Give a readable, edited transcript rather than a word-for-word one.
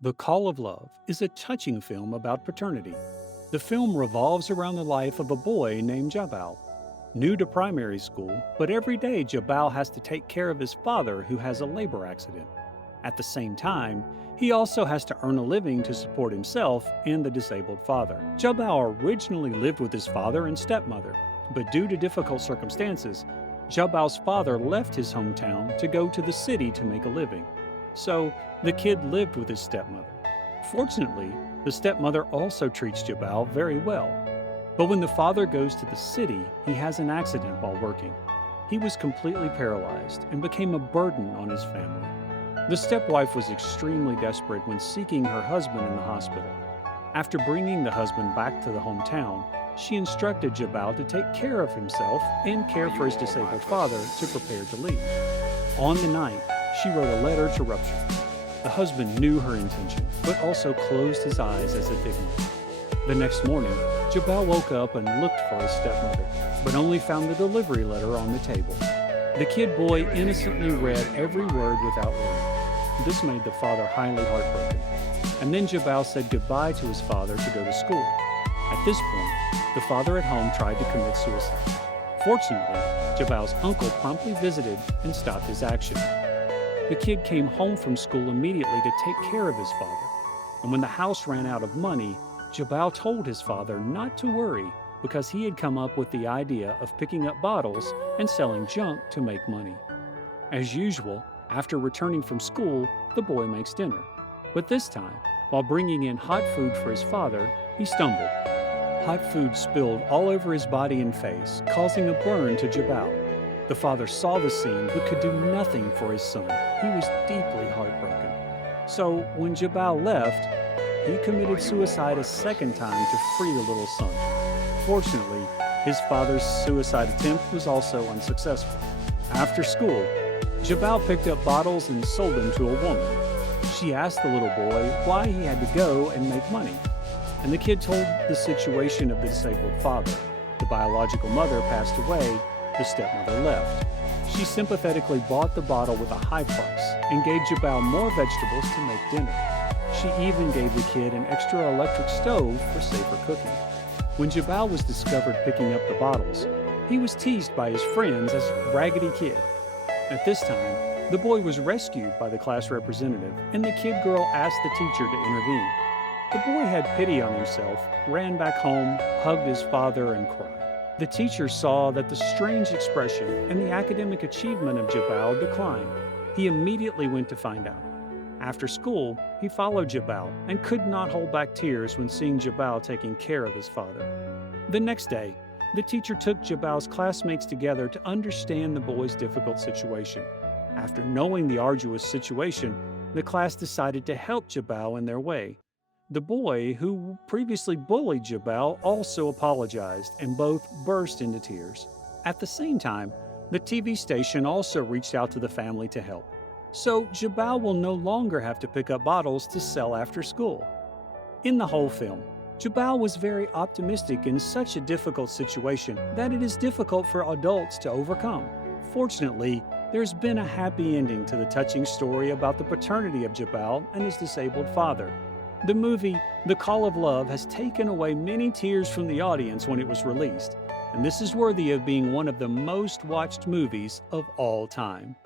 The Call of Love is a touching film about paternity. The film revolves around the life of a boy named Jabal. New to primary school, but every day Jabal has to take care of his father who has a labor accident. At the same time, he also has to earn a living to support himself and the disabled father. Jabal originally lived with his father and stepmother, but due to difficult circumstances, Jabal's father left his hometown to go to the city to make a living. So, the kid lived with his stepmother. Fortunately, the stepmother also treats Jabal very well. But when the father goes to the city, he has an accident while working. He was completely paralyzed and became a burden on his family. The stepwife was extremely desperate when seeking her husband in the hospital. After bringing the husband back to the hometown, she instructed Jabal to take care of himself and care for his disabled father to prepare to leave. On the night, she wrote a letter to rupture. The husband knew her intention, but also closed his eyes as if ignorant. The next morning, Jabal woke up and looked for his stepmother, but only found the delivery letter on the table. The kid boy innocently read every word without worry. This made the father highly heartbroken. And then Jabal said goodbye to his father to go to school. At this point, the father at home tried to commit suicide. Fortunately, Jabal's uncle promptly visited and stopped his action. The kid came home from school immediately to take care of his father. And when the house ran out of money, Jabal told his father not to worry because he had come up with the idea of picking up bottles and selling junk to make money. As usual, after returning from school, the boy makes dinner. But this time, while bringing in hot food for his father, he stumbled. Hot food spilled all over his body and face, causing a burn to Jabal. The father saw the scene but could do nothing for his son. He was deeply heartbroken. So, when Jabal left, he committed suicide a second time to free the little son. Fortunately, his father's suicide attempt was also unsuccessful. After school, Jabal picked up bottles and sold them to a woman. She asked the little boy why he had to go and make money, and the kid told the situation of the disabled father. The biological mother passed away, the stepmother left. She sympathetically bought the bottle with a high price and gave Jabal more vegetables to make dinner. She even gave the kid an extra electric stove for safer cooking. When Jabal was discovered picking up the bottles, he was teased by his friends as Raggedy Kid. At this time, the boy was rescued by the class representative, and the kid girl asked the teacher to intervene. The boy had pity on himself, ran back home, hugged his father, and cried. The teacher saw that the strange expression and the academic achievement of Jabal declined. He immediately went to find out. After school, he followed Jabal and could not hold back tears when seeing Jabal taking care of his father. The next day, the teacher took Jabal's classmates together to understand the boy's difficult situation. After knowing the arduous situation, the class decided to help Jabal in their way. The boy, who previously bullied Jabal, also apologized, and both burst into tears. At the same time, the TV station also reached out to the family to help. So Jabal will no longer have to pick up bottles to sell after school. In the whole film, Jabal was very optimistic in such a difficult situation that it is difficult for adults to overcome. Fortunately, there's been a happy ending to the touching story about the paternity of Jabal and his disabled father. The movie, The Call of Love, has taken away many tears from the audience when it was released, and this is worthy of being one of the most watched movies of all time.